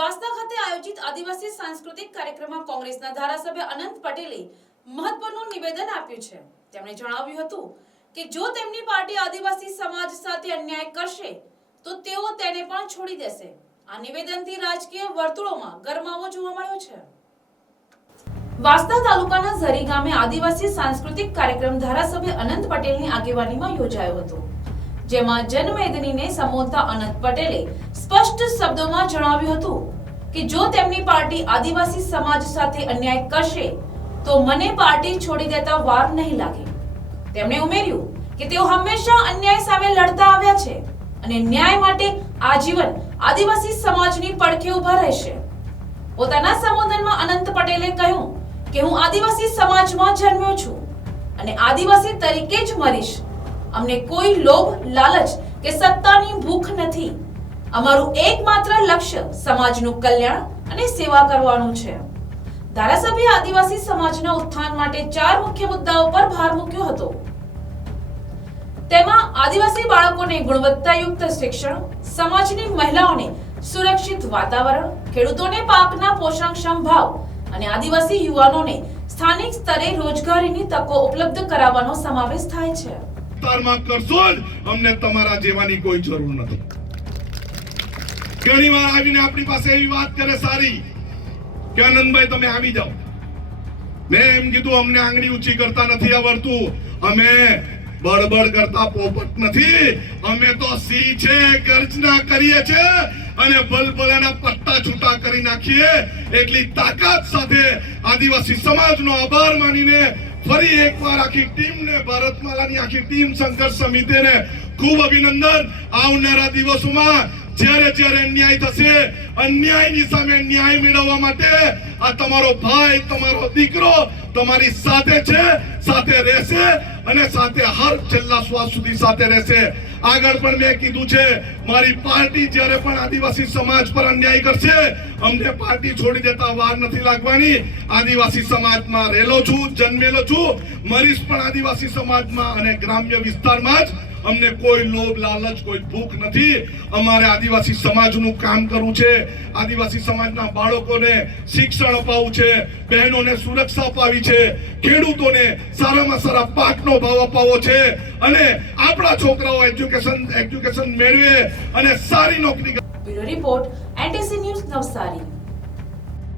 વાસદા ખાતે આયોજિત આદિવાસી સાંસ્કૃતિક કાર્યક્રમમાં કોંગ્રેસના ધારાસભ્ય અનંત પટેલે મહત્વનું નિવેદન આપ્યું છે. તેમણે જણાવ્યું હતું કે જો તેમની પાર્ટી આદિવાસી સમાજ સાથે અન્યાય કરશે, તો તેઓ તેને પણ છોડી દેશે. આ નિવેદનથી રાજકીય વર્તુળોમાં ગરમાવો જોવા મળ્યો છે. વાસ્તા તાલુકાના ઝરી ગામે આદિવાસી સાંસ્કૃતિક કાર્યક્રમ ધારાસભ્ય અનંત પટેલની આગેવાનીમાં યોજાયો હતો. જેમાં જનમેદનીને સંબોધતા અનંત પટેલે સ્પષ્ટ શબ્દોમાં જણાવ્યું હતું કે જો તેમની પાર્ટી આદિવાસી સમાજ સાથે અન્યાય કરશે, તો મને પાર્ટી છોડી દેતા વાર નહીં લાગે. તેમણે ઉમેર્યું કે તેઓ હંમેશા અન્યાય સામે લડતા આવ્યા છે અને ન્યાય માટે આજીવન આદિવાસી સમાજની પડખે ઊભા રહેશે. પોતાના સંબોધનમાં અનંત પટેલે કહ્યું કે હું આદિવાસી સમાજમાં જન્મ્યો છું અને આદિવાસી તરીકે જ મરીશ. અમને કોઈ લોભ, લાલચ કે સત્તાની ભૂખ નથી. અમારું એકમાત્ર લક્ષ્ય સમાજનું કલ્યાણ અને સેવા કરવાનું છે. ધારાસભ્ય આદિવાસી સમાજના ઉત્થાન માટે ચાર મુખ્ય મુદ્દાઓ પર ભાર મૂક્યો હતો. તેમાં આદિવાસી બાળકોને ગુણવત્તાયુક્ત શિક્ષણ, સમાજની મહિલાઓને સુરક્ષિત વાતાવરણ, ખેડૂતોને પાકના પોષણક્ષમ ભાવ અને આદિવાસી યુવાનોને સ્થાનિક સ્તરે રોજગારીની તકો ઉપલબ્ધ કરાવવાનો સમાવેશ થાય છે. વિસ્તારમાં કરશો અમને તમારા જેવાની કોઈ જરૂર નથી. ઘણી વાર આવીને આપણી પાસે એવી વાત કરે સારી કે, આનંદભાઈ, તમે આવી જાઓ. મેં એમ કીધું, અમને આંગળી ઊંચી કરતા નથી આવડતું. અમે બળબડ કરતા પોપટ નથી. અમે તો સિંહ છે, ગર્જના કરીએ છે અને બલબલાના પટ્ટા છૂટા કરી નાખીએ. એટલી તાકાત સાથે આદિવાસી સમાજનો આભાર માનીને ફરી એકવાર આખી ટીમને ભારતમાલાની આખી ટીમ સંઘર્ષ સમિતિને ખૂબ અભિનંદન. આવનારા દિવસોમાં જ્યારે જ્યારે અન્યાય થશે, અન્યાયની સામે ન્યાય મેળવવા માટે આ તમારો ભાઈ, તમારો દીકરો તમારી સાથે છે, સાથે રહેશે. અને સાથે હર છેલ્લા શ્વાસ સુધી સાથે રહેશે. આગળ પણ મેં કીધું છે, મારી પાર્ટી જ્યારે પણ આદિવાસી સમાજ પર અન્યાય કરશે, અમને પાર્ટી છોડી દેતા વાર નથી લાગવાની. આદિવાસી સમાજમાં રહેલો છું, જન્મેલો છું. મરીશ પણ આદિવાસી સમાજમાં અને ગ્રામ્ય વિસ્તારમાં જ અમને કોઈ લોભ, લાલચ, કોઈ ભૂખ નથી. અમારે આદિવાસી સમાજનું કામ કરવું છે. આદિવાસી સમાજના બાળકોને શિક્ષણ અપાવવું છે. બહેનોને સુરક્ષા અપાવી છે. ખેડૂતોને સારામાં સારા પાકનો ભાવ અપાવવો છે. અને આપણા છોકરાઓ એજ્યુકેશન એજ્યુકેશન મેળવે અને સારી નોકરી bureau report, NTC news Navsari.